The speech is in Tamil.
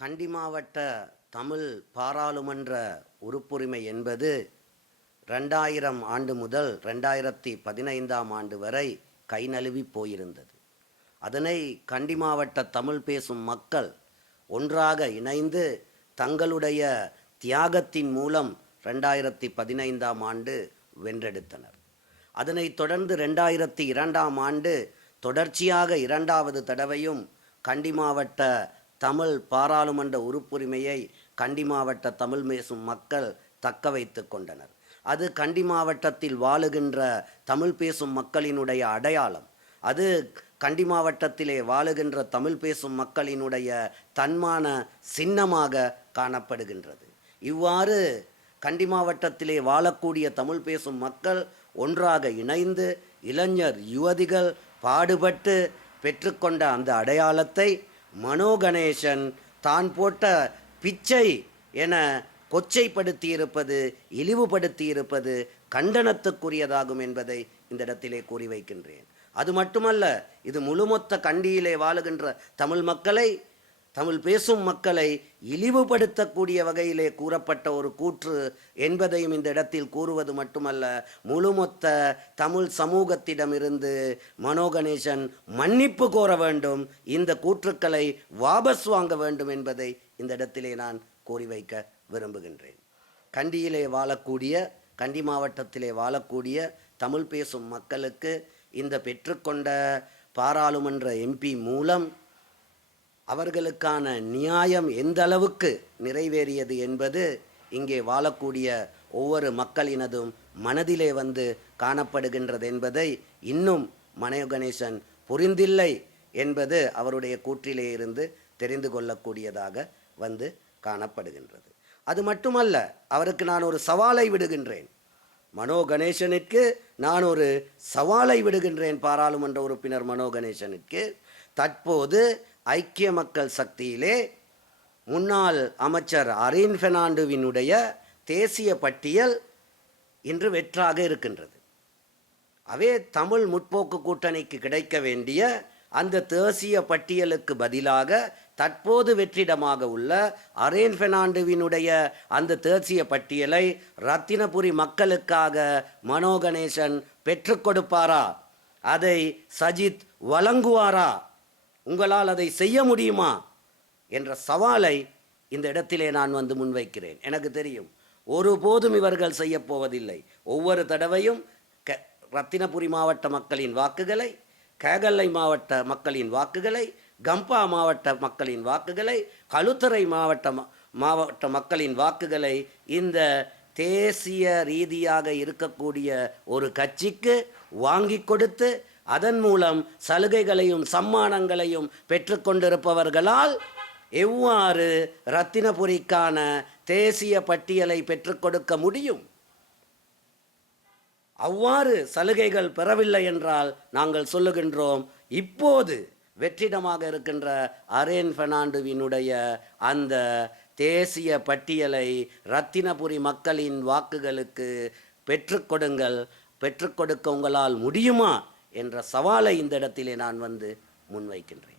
கண்டி மாவட்ட தமிழ் பாராளுமன்ற உறுப்புரிமை என்பது 2000 ஆண்டு முதல் 2015ஆம் ஆண்டு வரை கை நழுவி போயிருந்தது. அதனை கண்டி மாவட்ட தமிழ் பேசும் மக்கள் ஒன்றாக இணைந்து தங்களுடைய தியாகத்தின் மூலம் 2015ஆம் ஆண்டு வென்றெடுத்தனர். அதனைத் தொடர்ந்து 2002ஆம் ஆண்டு தொடர்ச்சியாக 2வது தடவையும் கண்டி மாவட்ட தமிழ் பாராளுமன்ற உறுப்புரிமையை கண்டி மாவட்ட தமிழ் பேசும் மக்கள் தக்க வைத்து கொண்டனர். அது கண்டி மாவட்டத்தில் வாழுகின்ற தமிழ் பேசும் மக்களினுடைய அடையாளம். அது கண்டி மாவட்டத்திலே வாழுகின்ற தமிழ் பேசும் மக்களினுடைய தன்மான சின்னமாக காணப்படுகின்றது. இவ்வாறு கண்டி மாவட்டத்திலே வாழக்கூடிய தமிழ் பேசும் மக்கள் ஒன்றாக இணைந்து இளைஞர் யுவதிகள் பாடுபட்டு பெற்றுக்கொண்ட அந்த அடையாளத்தை மனோ கணேசன் தான் போட்ட பிச்சை என கொச்சைப்படுத்தியிருப்பது, இழிவுபடுத்தியிருப்பது கண்டனத்துக்குரியதாகும் என்பதை இந்த இடத்திலே கூறி வைக்கின்றேன். அது மட்டுமல்ல, இது முழுமொத்த கண்டியிலே வாழுகின்ற தமிழ் மக்களை, தமிழ் பேசும் மக்களை இழிவுபடுத்தக்கூடிய வகையிலே கூறப்பட்ட ஒரு கூற்று என்பதையும் இந்த இடத்தில் கூறுவது மட்டுமல்ல, முழுமொத்த தமிழ் சமூகத்திடமிருந்து மனோ கணேசன் மன்னிப்பு கோர வேண்டும், இந்த கூற்றுக்களை வாபஸ் வாங்க வேண்டும் என்பதை இந்த இடத்திலே நான் கூறி வைக்க விரும்புகின்றேன். கண்டியிலே வாழக்கூடிய, கண்டி மாவட்டத்திலே வாழக்கூடிய தமிழ் பேசும் மக்களுக்கு இந்த பெற்றுக்கொண்ட பாராளுமன்ற எம்பி மூலம் அவர்களுக்கான நியாயம் எந்த அளவுக்கு நிறைவேறியது என்பது இங்கே வாழக்கூடிய ஒவ்வொரு மக்களினதும் மனதிலே வந்து காணப்படுகின்றது என்பதை இன்னும் மனோ கணேசன் புரிந்தில்லை என்பது அவருடைய கூற்றிலே இருந்து தெரிந்து கொள்ளக்கூடியதாக வந்து காணப்படுகின்றது. அது மட்டுமல்ல, அவருக்கு நான் ஒரு சவாலை விடுகின்றேன். மனோ கணேசனுக்கு நான் ஒரு சவாலை விடுகின்றேன். பாராளுமன்ற உறுப்பினர் மனோ கணேசனுக்கு தற்போது ஐக்கிய மக்கள் சக்தியிலே முன்னாள் அமைச்சர் அரீன் பெர்னாண்டோவினுடைய தேசிய பட்டியல் இன்று வெற்றாக இருக்கின்றது. அவே தமிழ் முற்போக்கு கூட்டணிக்கு கிடைக்க வேண்டிய அந்த தேசிய பட்டியலுக்கு பதிலாக தற்போது வெற்றிடமாக உள்ள அரீன் பெர்னாண்டோவினுடைய அந்த தேசிய பட்டியலை ரத்தினபுரி மக்களுக்காக மனோ கணேசன் பெற்றுக் கொடுப்பாரா? அதை சஜித் வழங்குவாரா? உங்களால் அதை செய்ய முடியுமா என்ற சவாலை இந்த இடத்திலே நான் வந்து முன்வைக்கிறேன். எனக்கு தெரியும், ஒருபோதும் இவர்கள் செய்ய போவதில்லை. ஒவ்வொரு தடவையும் ரத்தினபுரி மாவட்ட மக்களின் வாக்குகளை, கேகல்லை மாவட்ட மக்களின் வாக்குகளை, கம்பா மாவட்ட மக்களின் வாக்குகளை, களுத்துறை மாவட்ட மக்களின் வாக்குகளை இந்த தேசிய ரீதியாக இருக்கக்கூடிய ஒரு கட்சிக்கு வாங்கி கொடுத்து அதன் மூலம் சலுகைகளையும் சம்மானங்களையும் பெற்றுக்கொண்டிருப்பவர்களால் எவ்வாறு ரத்தினபுரிக்கான தேசிய பட்டியலை பெற்றுக் கொடுக்க முடியும்? அவ்வாறு சலுகைகள் பெறவில்லை என்றால் நாங்கள் சொல்லுகின்றோம், இப்போது வெற்றிடமாக இருக்கின்ற அரீன் பெர்னாண்டோவினுடைய அந்த தேசிய பட்டியலை ரத்தினபுரி மக்களின் வாக்குகளுக்கு பெற்றுக்கொடுங்கள். பெற்றுக்கொடுக்க உங்களால் முடியுமா என்ற சவாலை இந்த இடத்திலே நான் வந்து முன்வைக்கின்றேன்.